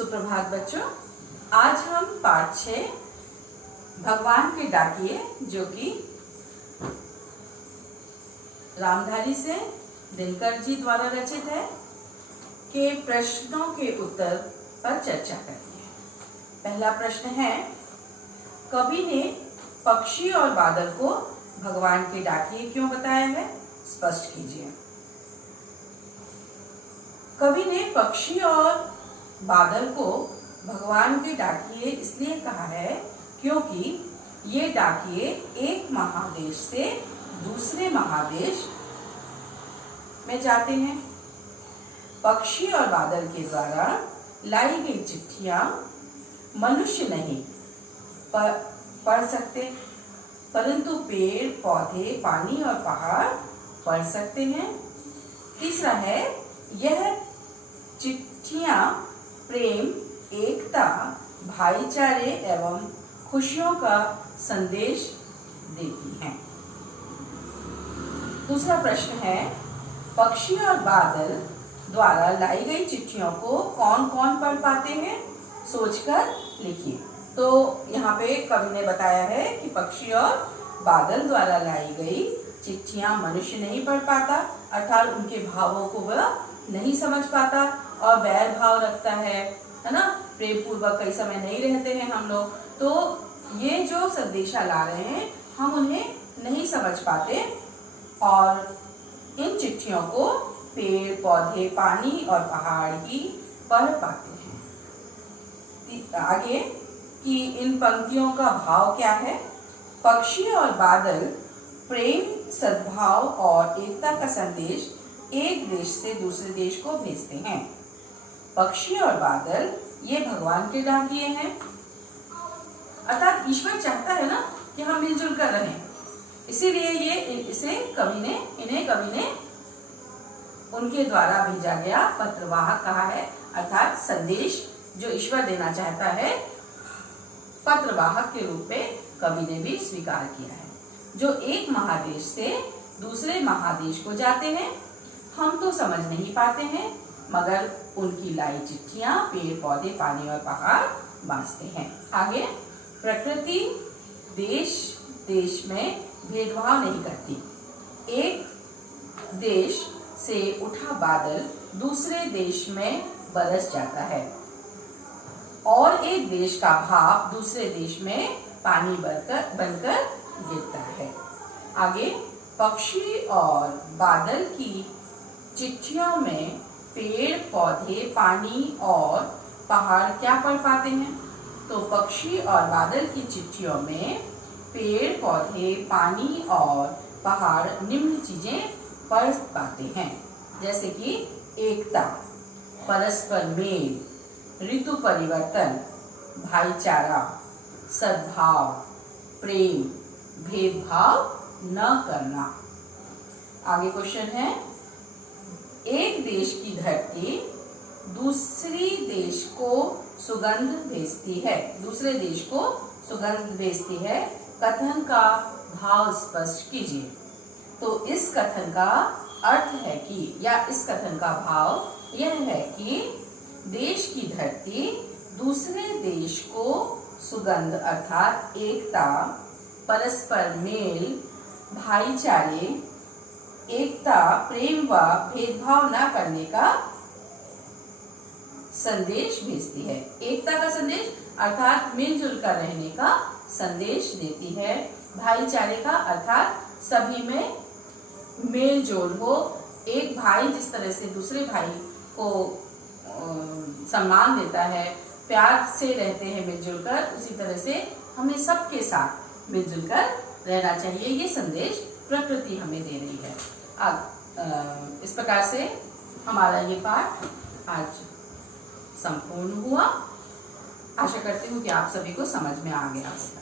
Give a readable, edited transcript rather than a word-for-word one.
सुप्रभात बच्चों, आज हम पाठ 6 भगवान के डाकिए जो कि रामधारी से दिनकर जी द्वारा रचित है के प्रश्नों के उत्तर पर चर्चा करेंगे। पहला प्रश्न है, कवि ने पक्षी और बादल को भगवान के डाकिए क्यों बताया है? स्पष्ट कीजिए। कवि ने पक्षी और बादल को भगवान के डाकिए इसलिए कहा है क्योंकि ये डाकिए एक महादेश से दूसरे महादेश में जाते हैं। पक्षी और बादल के द्वारा लाई गई चिट्ठियां मनुष्य नहीं पढ़ सकते, परंतु पेड़ पौधे, पानी और पहाड़ पढ़ सकते हैं। तीसरा है, यह चिट्ठियां प्रेम, एकता, भाईचारे एवं खुशियों का संदेश देती हैं। दूसरा प्रश्न है, पक्षी और बादल द्वारा लाई गई चिट्ठियों को कौन कौन पढ़ पाते हैं? सोचकर लिखिए। तो यहाँ पे कवि ने बताया है कि पक्षी और बादल द्वारा लाई गई चिट्ठियां मनुष्य नहीं पढ़ पाता, अर्थात उनके भावों को वह नहीं समझ पाता और बैर भाव रखता है ना। प्रेम पूर्वक कई समय नहीं रहते हैं हम लोग, तो ये जो संदेशा ला रहे हैं हम उन्हें नहीं समझ पाते और इन चिट्ठियों को पेड़ पौधे, पानी और पहाड़ ही पढ़ पाते हैं। आगे कि इन पंक्तियों का भाव क्या है? पक्षी और बादल प्रेम, सद्भाव और एकता का संदेश एक देश से दूसरे देश को भेजते हैं। पक्षी और बादल ये भगवान के डाकिए हैं, अर्थात ईश्वर चाहता है ना कि हम मिलजुल कर रहें, इसीलिए इन्हें कवि ने उनके द्वारा भेजा गया पत्रवाहक कहा है, अर्थात संदेश जो ईश्वर देना चाहता है पत्रवाहक के रूप में कवि ने भी स्वीकार किया है। जो एक महादेश से दूसरे महादेश को जाते हैं, हम तो समझ नहीं पाते हैं, मगर उनकी लाई चिट्ठियां पेड़ पौधे, पानी और पहाड़ बांटते हैं। आगे, प्रकृति देश देश में भेदभाव नहीं करती। एक देश से उठा बादल दूसरे देश में बरस जाता है और एक देश का भाप दूसरे देश में पानी बनकर गिरता है। आगे, पक्षी और बादल की चिट्ठियों में पेड़ पौधे, पानी और पहाड़ क्या पढ़ पाते हैं? तो पक्षी और बादल की चिट्ठियों में पेड़ पौधे, पानी और पहाड़ निम्न चीजें पढ़ पाते हैं, जैसे कि एकता, परस्पर मेल, ऋतु परिवर्तन, भाईचारा, सद्भाव, प्रेम, भेदभाव न करना। आगे क्वेश्चन है, एक देश की धरती दूसरे देश को सुगंध भेजती है, कथन का भाव स्पष्ट कीजिए। तो इस कथन का अर्थ है कि या इस कथन का भाव यह है कि देश की धरती दूसरे देश को सुगंध अर्थात एकता, परस्पर मेल, भाईचारे, एकता, प्रेम व भेदभाव न करने का संदेश भेजती है। एकता का संदेश अर्थात मिलजुल कर रहने का संदेश देती है। भाईचारे का अर्थात सभी में मेल जोल हो। एक भाई जिस तरह से दूसरे भाई को सम्मान देता है, प्यार से रहते हैं मिलजुल कर, उसी तरह से हमें सबके साथ मिलजुल कर रहना चाहिए। ये संदेश प्रकृति हमें दे रही है। इस प्रकार से हमारा ये पाठ आज संपूर्ण हुआ। आशा करती हूँ कि आप सभी को समझ में आ गया होगा।